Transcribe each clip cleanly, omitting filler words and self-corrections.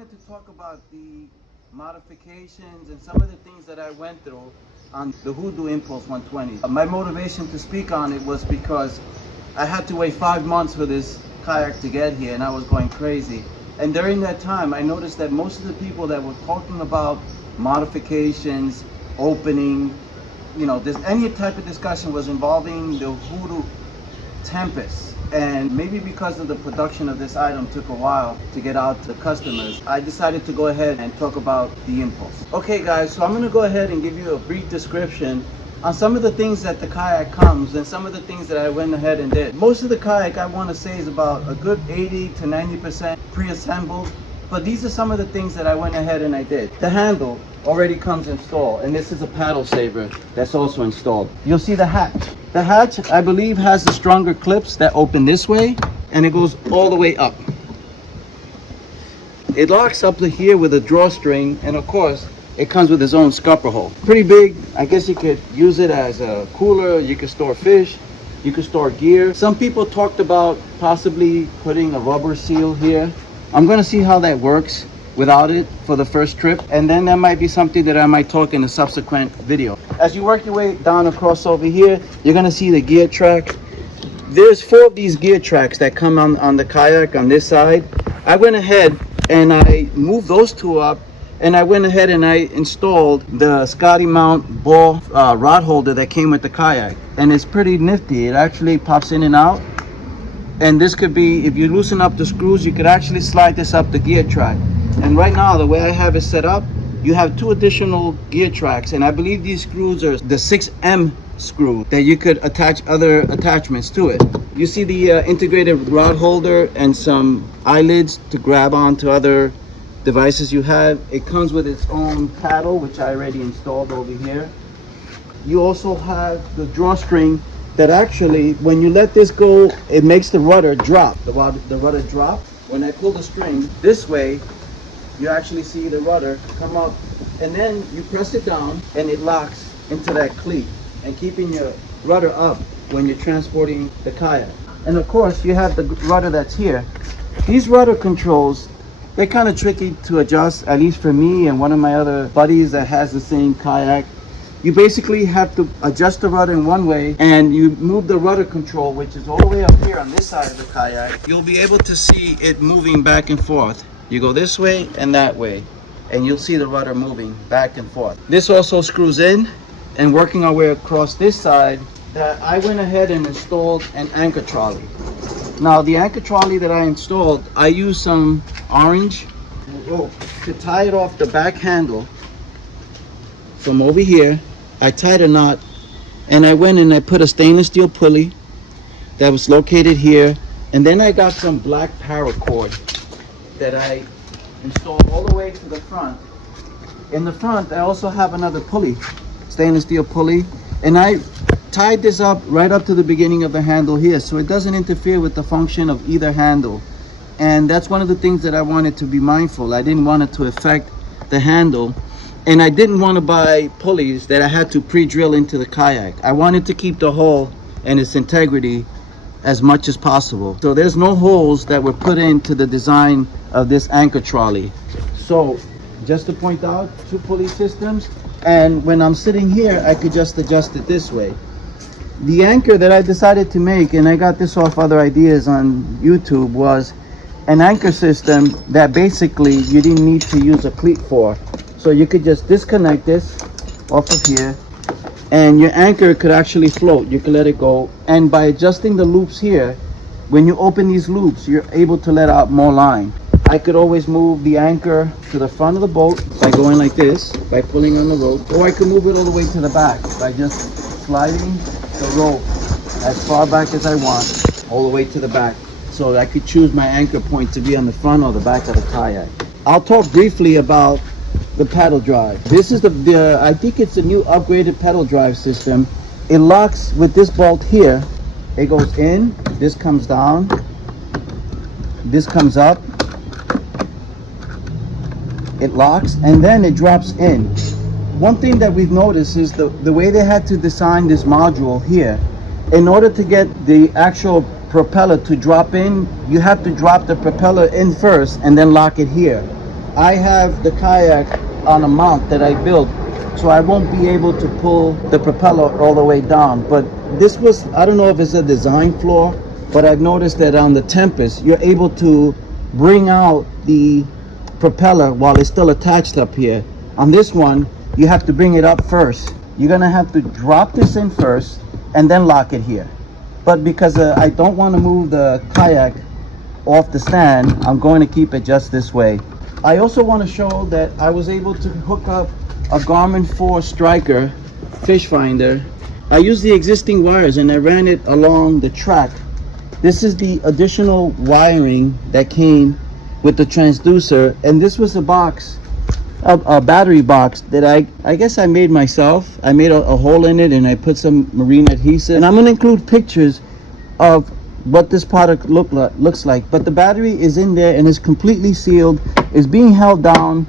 wanted to talk about the modifications and some of the things that I went through on the Hoodoo Impulse 120. My motivation to speak on it was because I had to wait 5 months for this kayak to get here, and I was going crazy. And during that time, I noticed that most of the people that were talking about modifications, opening, any type of discussion was involving the Hoodoo Tempest. And maybe because of the production of this item took a while to get out to customers, I decided to go ahead and talk about the Impulse. Okay guys, so I'm going to go ahead and give you a brief description on some of the things that the kayak comes and some of the things that I went ahead and did. Most of the kayak, I want to say, is about a good 80 to 90% pre-assembled, but these are some of the things that I went ahead and I did. The handle already comes installed, and this is a paddle saver that's also installed. You'll see the hatch. The hatch, I believe, has the stronger clips that open this way, and it goes all the way up. It locks up to here with a drawstring, and of course, it comes with its own scupper hole. Pretty big. I guess you could use it as a cooler. You could store fish. You could store gear. Some people talked about possibly putting a rubber seal here. I'm going to see how that works without it for the first trip, and then that might be something that I might talk in a subsequent video. As you work your way down across over here, you're going to see the gear track. There's 4 of these gear tracks that come on the kayak on this side. I went ahead and I moved those 2 up, and I went ahead and I installed the Scotty mount ball rod holder that came with the kayak, and it's pretty nifty. It actually pops in and out, and this could be, if you loosen up the screws, you could actually slide this up the gear track. And right now, the way I have it set up, you have 2 additional gear tracks, and I believe these screws are the 6M screw that you could attach other attachments to it. You see the integrated rod holder and some eyelids to grab onto other devices you have. It comes with its own paddle, which I already installed over here. You also have the drawstring that actually, when you let this go, it makes the rudder drop. The rudder drop. When I pull the string this way, you actually see the rudder come up, and then you press it down and it locks into that cleat, and keeping your rudder up when you're transporting the kayak. And of course, you have the rudder that's here. These rudder controls, they're kind of tricky to adjust, at least for me and one of my other buddies that has the same kayak. You basically have to adjust the rudder in one way, and you move the rudder control, which is all the way up here on this side of the kayak. You'll be able to see it moving back and forth. You go this way and that way, and you'll see the rudder moving back and forth. This also screws in, and working our way across this side, that I went ahead and installed an anchor trolley. Now the anchor trolley that I installed, I used some orange rope to tie it off the back handle from over here. I tied a knot, and I went and I put a stainless steel pulley that was located here, and then I got some black paracord that I installed all the way to the front. In the front, I also have another pulley, stainless steel pulley, and I tied this up right up to the beginning of the handle here, so it doesn't interfere with the function of either handle. And that's one of the things that I wanted to be mindful. I didn't want it to affect the handle, and I didn't want to buy pulleys that I had to pre-drill into the kayak. I wanted to keep the hull and its integrity as much as possible. So there's no holes that were put into the design of this anchor trolley. So just to point out, 2 pulley systems, and when I'm sitting here, I could just adjust it this way. The anchor that I decided to make, and I got this off other ideas on YouTube, was an anchor system that basically you didn't need to use a cleat for. So you could just disconnect this off of here, and your anchor could actually float. You can let it go, and by adjusting the loops here, when you open these loops, you're able to let out more line. I could always move the anchor to the front of the boat by going like this, by pulling on the rope, or I could move it all the way to the back by just sliding the rope as far back as I want, all the way to the back. So I could choose my anchor point to be on the front or the back of the kayak. I'll talk briefly about the pedal drive. This is I think it's a new upgraded pedal drive system. It locks with this bolt here. It goes in, this comes down, this comes up, it locks, and then it drops in. One thing that we've noticed is the way they had to design this module here. In order to get the actual propeller to drop in, you have to drop the propeller in first and then lock it here. I have the kayak on a mount that I built, so I won't be able to pull the propeller all the way down. But this was, I don't know if it's a design flaw, but I've noticed that on the Tempest, you're able to bring out the propeller while it's still attached up here. On this one, you have to bring it up first. You're gonna have to drop this in first and then lock it here. But because I don't want to move the kayak off the stand, I'm going to keep it just this way. I also want to show that I was able to hook up a Garmin 4 Striker fish finder. I used the existing wires and I ran it along the track. This is the additional wiring that came with the transducer, and this was a box, a battery box that I guess I made myself. I made a hole in it and I put some marine adhesive, and I'm going to include pictures of what this product looks like. But the battery is in there and is completely sealed. It's being held down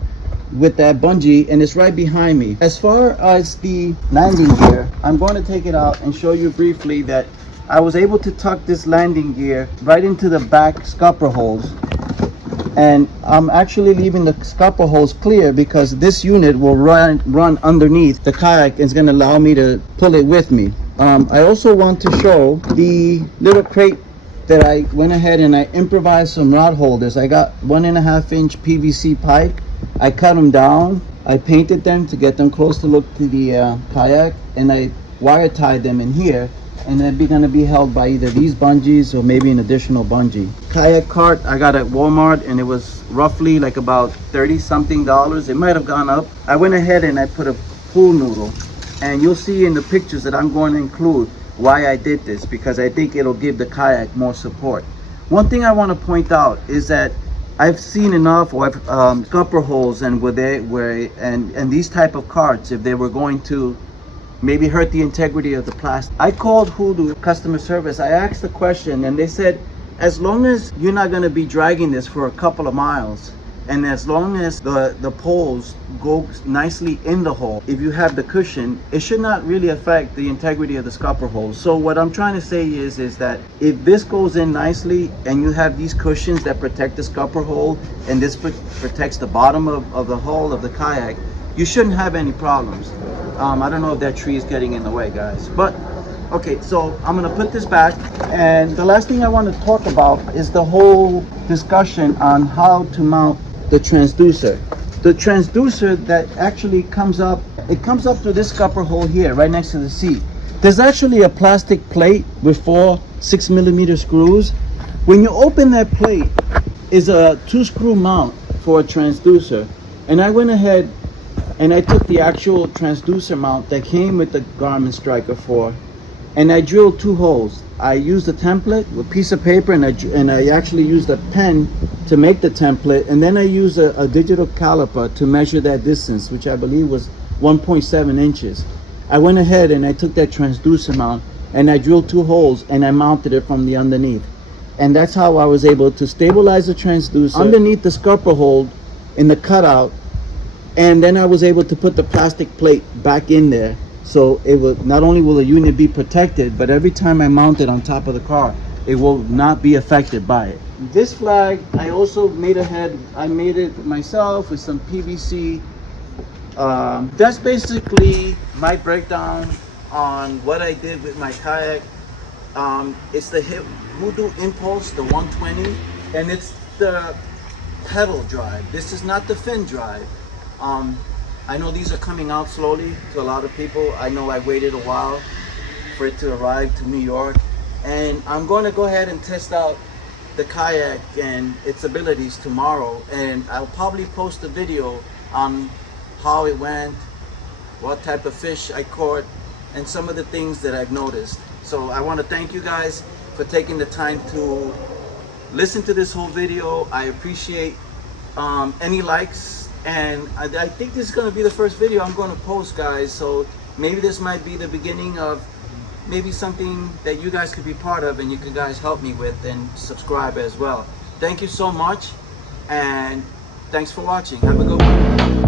with that bungee, and it's right behind me. As far as the landing gear, I'm going to take it out and show you briefly that I was able to tuck this landing gear right into the back scupper holes, and I'm actually leaving the scupper holes clear because this unit will run underneath the kayak and is going to allow me to pull it with me. I also want to show the little crate that I went ahead and I improvised some rod holders. I got 1.5 inch PVC pipe. I cut them down. I painted them to get them close to look to the kayak, and I wire tied them in here, and they're going to be held by either these bungees or maybe an additional bungee. Kayak cart I got at Walmart, and it was roughly like about 30 something dollars. It might have gone up. I went ahead and I put a pool noodle, and you'll see in the pictures that I'm going to include why I did this, because I think it'll give the kayak more support. One thing I want to point out is that I've seen enough scupper holes, and and these type of carts, if they were going to maybe hurt the integrity of the plastic. I called Hoodoo customer service. I asked the question, and they said, as long as you're not going to be dragging this for a couple of miles, and as long as the poles go nicely in the hole, if you have the cushion, it should not really affect the integrity of the scupper holes. So what I'm trying to say is that if this goes in nicely and you have these cushions that protect the scupper hole, and this protects the bottom of the hull of the kayak, you shouldn't have any problems. I don't know if that tree is getting in the way, guys, but okay, so I'm gonna put this back, and the last thing I want to talk about is the whole discussion on how to mount the transducer. The transducer that actually comes up, it comes up through this scupper hole here, right next to the seat. There's actually a plastic plate with 4 6mm screws. When you open that plate, is a 2-screw mount for a transducer, and I went ahead and I took the actual transducer mount that came with the Garmin Striker 4, and I drilled 2 holes. I used a template, a piece of paper, and I actually used a pen to make the template, and then I used a digital caliper to measure that distance, which I believe was 1.7 inches. I went ahead and I took that transducer mount and I drilled 2 holes and I mounted it from the underneath. And that's how I was able to stabilize the transducer underneath the scupper hole in the cutout, and then I was able to put the plastic plate back in there. So it will, not only will the unit be protected, but every time I mount it on top of the car, it will not be affected by it. This flag, I also made I made it myself with some PVC. That's basically my breakdown on what I did with my kayak. It's the Hoodoo Impulse, the 120, and it's the pedal drive. This is not the fin drive. I know these are coming out slowly to a lot of people. I know I waited a while for it to arrive to New York, and I'm going to go ahead and test out the kayak and its abilities tomorrow, and I'll probably post a video on how it went, what type of fish I caught, and some of the things that I've noticed. So I want to thank you guys for taking the time to listen to this whole video. I appreciate any likes. And I think this is going to be the first video I'm going to post, guys, so maybe this might be the beginning of maybe something that you guys could be part of, and you can guys help me with and subscribe as well. Thank you so much, and thanks for watching. Have a good one.